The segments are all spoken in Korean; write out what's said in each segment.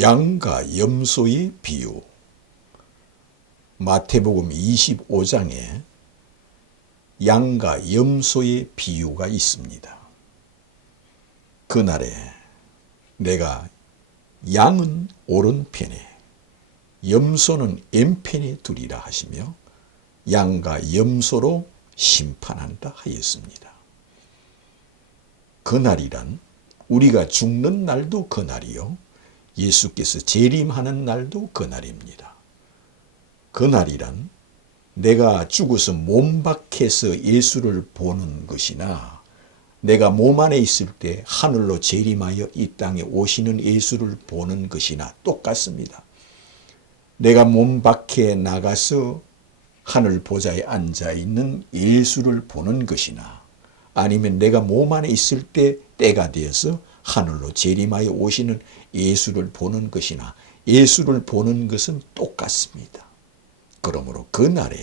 양과 염소의 비유. 마태복음 25장에 양과 염소의 비유가 있습니다. 그날에 내가 양은 오른편에 염소는 왼편에 두리라 하시며 양과 염소로 심판한다 하였습니다. 그날이란 우리가 죽는 날도 그날이요, 예수께서 재림하는 날도 그날입니다. 그날이란 내가 죽어서 몸 밖에서 예수를 보는 것이나 내가 몸 안에 있을 때 하늘로 재림하여 이 땅에 오시는 예수를 보는 것이나 똑같습니다. 내가 몸 밖에 나가서 하늘 보좌에 앉아 있는 예수를 보는 것이나 아니면 내가 몸 안에 있을 때 때가 되어서 하늘로 재림하여 오시는 예수를 보는 것이나 예수를 보는 것은 똑같습니다. 그러므로 그날에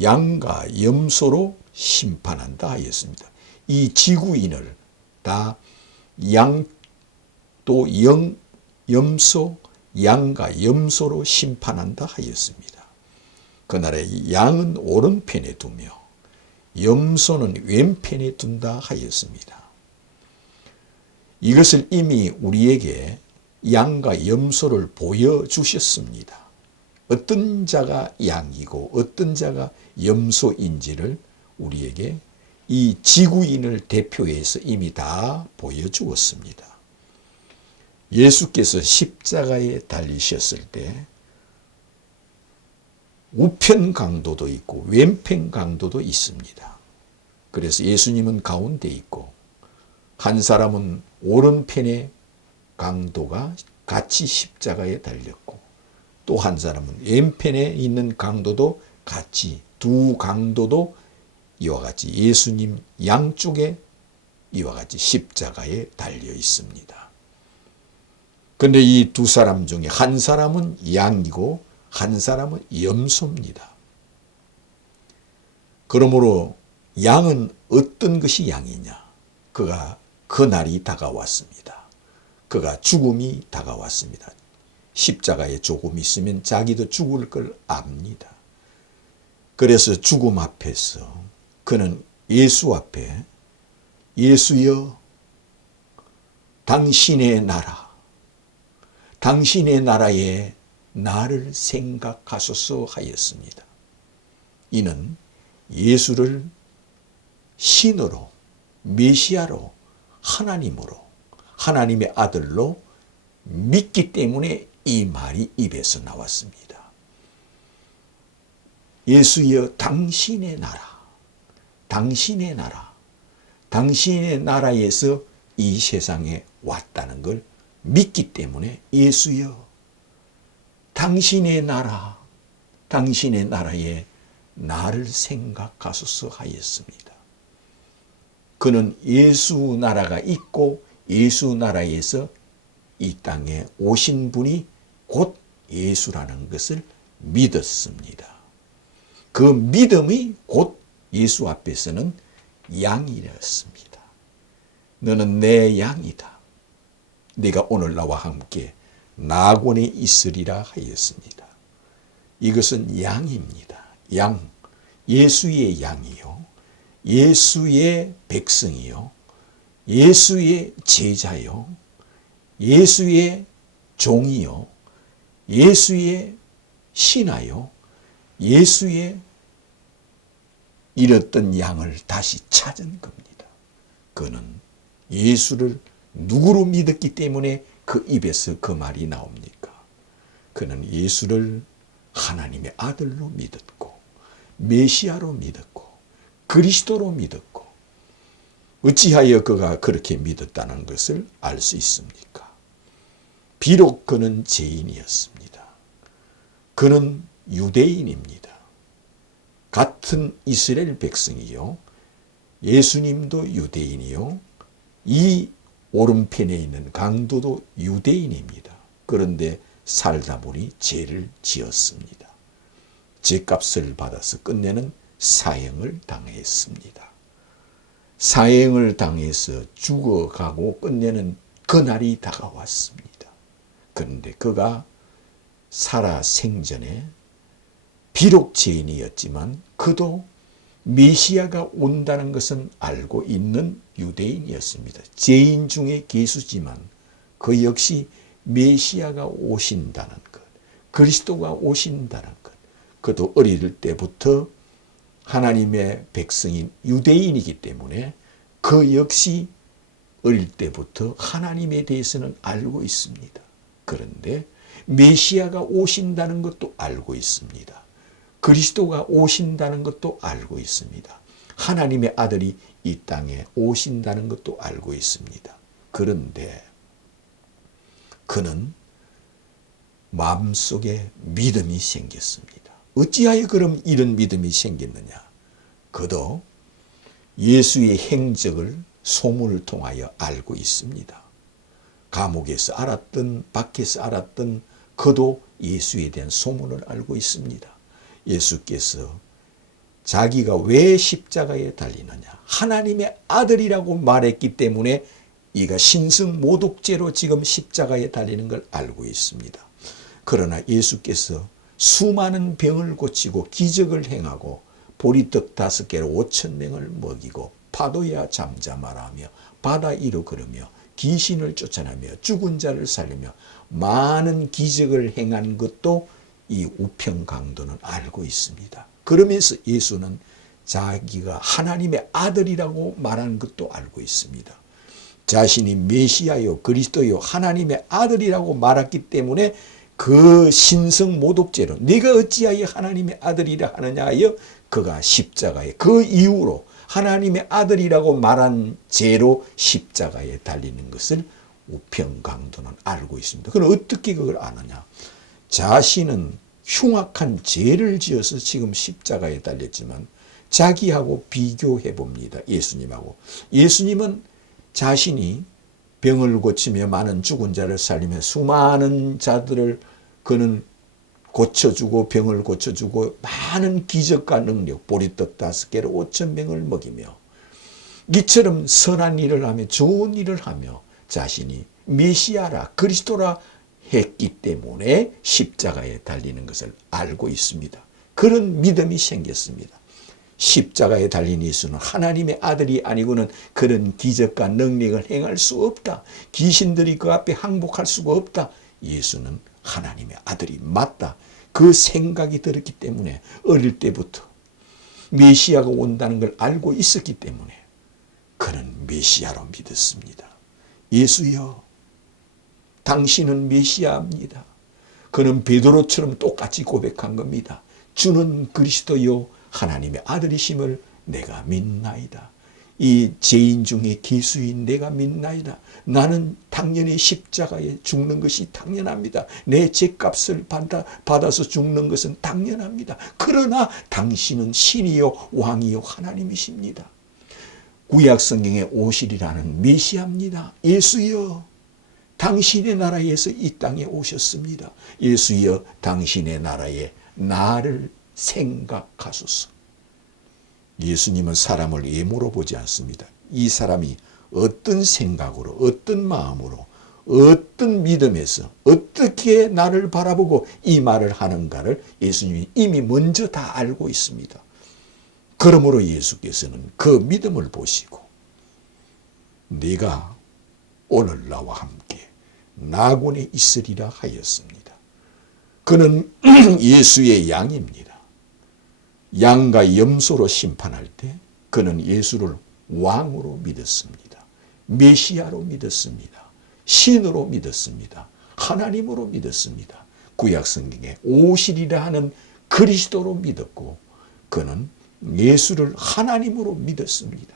양과 염소로 심판한다 하였습니다. 이 지구인을 다 양 또 염소, 양과 염소로 심판한다 하였습니다. 그날에 양은 오른편에 두며 염소는 왼편에 둔다 하였습니다. 이것을 이미 우리에게 양과 염소를 보여주셨습니다. 어떤 자가 양이고 어떤 자가 염소인지를 우리에게 이 지구인을 대표해서 이미 다 보여주었습니다. 예수께서 십자가에 달리셨을 때 우편 강도도 있고 왼편 강도도 있습니다. 그래서 예수님은 가운데 있고 한 사람은 오른편의 강도가 같이 십자가에 달렸고 또 한 사람은 왼편에 있는 강도도 같이, 두 강도도 이와 같이 예수님 양쪽에 이와 같이 십자가에 달려 있습니다. 그런데 이 두 사람 중에 한 사람은 양이고 한 사람은 염소입니다. 그러므로 양은 어떤 것이 양이냐? 그가 그날이 다가왔습니다. 그가 죽음이 다가왔습니다. 십자가에 조금 있으면 자기도 죽을 걸 압니다. 그래서 죽음 앞에서 그는 예수 앞에 예수여 당신의 나라, 당신의 나라에 나를 생각하소서 하였습니다. 이는 예수를 신으로, 메시아로, 하나님으로, 하나님의 아들로 믿기 때문에 이 말이 입에서 나왔습니다. 예수여 당신의 나라, 당신의 나라, 당신의 나라에서 이 세상에 왔다는 걸 믿기 때문에 예수여 당신의 나라, 당신의 나라에 나를 생각하소서 하였습니다. 그는 예수 나라가 있고 예수 나라에서 이 땅에 오신 분이 곧 예수라는 것을 믿었습니다. 그 믿음이 곧 예수 앞에서는 양이었습니다. 너는 내 양이다. 네가 오늘 나와 함께 낙원에 있으리라 하였습니다. 이것은 양입니다. 양, 예수의 양이요, 예수의 백성이요, 예수의 제자요, 예수의 종이요, 예수의 신하요, 예수의 잃었던 양을 다시 찾은 겁니다. 그는 예수를 누구로 믿었기 때문에 그 입에서 그 말이 나옵니까? 그는 예수를 하나님의 아들로 믿었고 메시아로 믿었고 그리스도로 믿었고 어찌하여 그가 그렇게 믿었다는 것을 알 수 있습니까? 비록 그는 죄인이었습니다. 그는 유대인입니다. 같은 이스라엘 백성이요, 예수님도 유대인이요, 이 오른편에 있는 강도도 유대인입니다. 그런데 살다 보니 죄를 지었습니다. 죄값을 받아서 끝내는 사형을 당했습니다. 사형을 당해서 죽어가고 끝내는 그날이 다가왔습니다. 그런데 그가 살아 생전에 비록 죄인이었지만 그도 메시아가 온다는 것은 알고 있는 유대인이었습니다. 죄인 중에 괴수지만 그 역시 메시아가 오신다는 것, 그리스도가 오신다는 것, 그도 어릴 때부터 하나님의 백성인 유대인이기 때문에 그 역시 어릴 때부터 하나님에 대해서는 알고 있습니다. 그런데 메시아가 오신다는 것도 알고 있습니다. 그리스도가 오신다는 것도 알고 있습니다. 하나님의 아들이 이 땅에 오신다는 것도 알고 있습니다. 그런데 그는 마음속에 믿음이 생겼습니다. 어찌하여 그럼 이런 믿음이 생겼느냐? 그도 예수의 행적을 소문을 통하여 알고 있습니다. 감옥에서 알았던 밖에서 알았던 그도 예수에 대한 소문을 알고 있습니다. 예수께서 자기가 왜 십자가에 달리느냐? 하나님의 아들이라고 말했기 때문에 이가 신성모독죄로 지금 십자가에 달리는 걸 알고 있습니다. 그러나 예수께서 수많은 병을 고치고 기적을 행하고 보리떡 5개로 5,000명을 먹이고 파도야 잠잠하라 하며 바다 위로 걸으며 귀신을 쫓아내며 죽은 자를 살리며 많은 기적을 행한 것도 이 우평 강도는 알고 있습니다. 그러면서 예수는 자기가 하나님의 아들이라고 말하는 것도 알고 있습니다. 자신이 메시아요 그리스도요 하나님의 아들이라고 말했기 때문에 그 신성모독죄로 네가 어찌하여 하나님의 아들이라 하느냐 하여 그가 십자가에 그 이후로 하나님의 아들이라고 말한 죄로 십자가에 달리는 것을 우평강도는 알고 있습니다. 그럼 어떻게 그걸 아느냐? 자신은 흉악한 죄를 지어서 지금 십자가에 달렸지만 자기하고 비교해 봅니다. 예수님하고. 예수님은 자신이 병을 고치며 많은 죽은 자를 살리며 수많은 자들을 그는 고쳐주고 병을 고쳐주고 많은 기적과 능력 보리떡 5개로 5,000명을 먹이며 이처럼 선한 일을 하며 좋은 일을 하며 자신이 메시아라 그리스도라 했기 때문에 십자가에 달리는 것을 알고 있습니다. 그런 믿음이 생겼습니다. 십자가에 달린 예수는 하나님의 아들이 아니고는 그런 기적과 능력을 행할 수 없다. 귀신들이 그 앞에 항복할 수가 없다. 예수는 하나님의 아들이 맞다. 그 생각이 들었기 때문에 어릴 때부터 메시아가 온다는 걸 알고 있었기 때문에 그는 메시아로 믿었습니다. 예수여, 당신은 메시아입니다. 그는 베드로처럼 똑같이 고백한 겁니다. 주는 그리스도요 하나님의 아들이심을 내가 믿나이다. 이 죄인 중에 기수인 내가 믿나이다. 나는 당연히 십자가에 죽는 것이 당연합니다. 내 죄값을 받아서 죽는 것은 당연합니다. 그러나 당신은 신이요 왕이요 하나님이십니다. 구약 성경에 오시리라는 메시아입니다. 예수여, 당신의 나라에서 이 땅에 오셨습니다. 예수여, 당신의 나라에 나를 생각하소서. 예수님은 사람을 예물로 보지 않습니다. 이 사람이 어떤 생각으로, 어떤 마음으로, 어떤 믿음에서 어떻게 나를 바라보고 이 말을 하는가를 예수님이 이미 먼저 다 알고 있습니다. 그러므로 예수께서는 그 믿음을 보시고 네가 오늘 나와 함께 나군에 있으리라 하였습니다. 그는 예수의 양입니다. 양과 염소로 심판할 때 그는 예수를 왕으로 믿었습니다. 메시아로 믿었습니다. 신으로 믿었습니다. 하나님으로 믿었습니다. 구약 성경에 오시리라 하는 그리스도로 믿었고 그는 예수를 하나님으로 믿었습니다.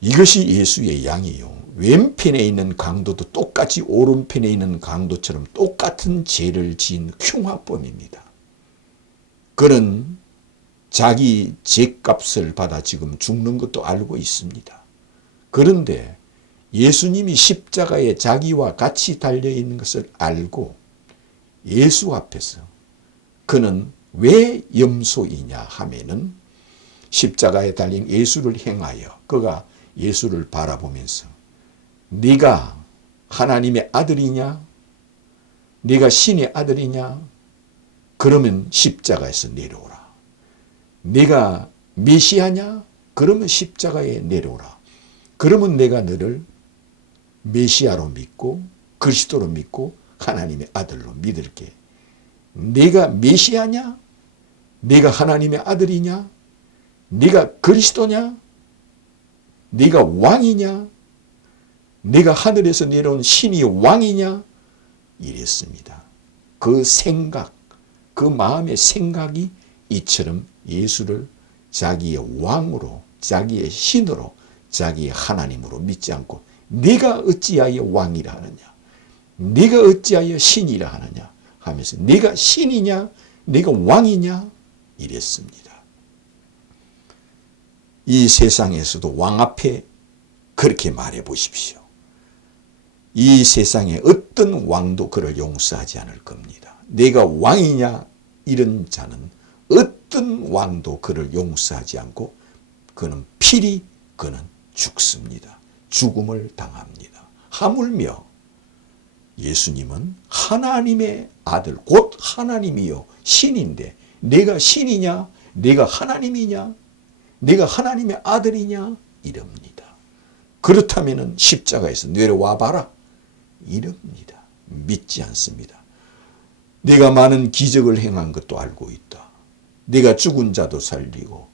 이것이 예수의 양이요. 왼편에 있는 강도도 똑같이 오른편에 있는 강도처럼 똑같은 죄를 지은 흉악범입니다. 그는 자기 죄값을 받아 지금 죽는 것도 알고 있습니다. 그런데 예수님이 십자가에 자기와 같이 달려있는 것을 알고 예수 앞에서 그는 왜 염소이냐 하면은 십자가에 달린 예수를 행하여 그가 예수를 바라보면서 네가 하나님의 아들이냐? 네가 신의 아들이냐? 그러면 십자가에서 내려오라. 네가 메시아냐? 그러면 십자가에 내려오라. 그러면 내가 너를 메시아로 믿고 그리스도로 믿고 하나님의 아들로 믿을게. 네가 메시아냐? 네가 하나님의 아들이냐? 네가 그리스도냐? 네가 왕이냐? 네가 하늘에서 내려온 신이 왕이냐? 이랬습니다. 그 생각, 그 마음의 생각이 이처럼 예수를 자기의 왕으로, 자기의 신으로, 자기의 하나님으로 믿지 않고 네가 어찌하여 왕이라 하느냐? 네가 어찌하여 신이라 하느냐? 하면서 네가 신이냐? 네가 왕이냐? 이랬습니다. 이 세상에서도 왕 앞에 그렇게 말해 보십시오. 이 세상에 어떤 왕도 그를 용서하지 않을 겁니다. 내가 왕이냐? 이런 자는 어떤 왕도 그를 용서하지 않고 그는 필히 그는 죽습니다. 죽음을 당합니다. 하물며 예수님은 하나님의 아들 곧 하나님이요 신인데 내가 신이냐? 내가 하나님이냐? 내가 하나님의 아들이냐? 이럽니다. 그렇다면 십자가에서 내려와 봐라. 이럽니다. 믿지 않습니다. 내가 많은 기적을 행한 것도 알고 있다. 내가 죽은 자도 살리고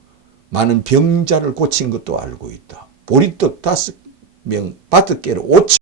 많은 병자를 고친 것도 알고 있다. 보리떡 5명, 5개를 5천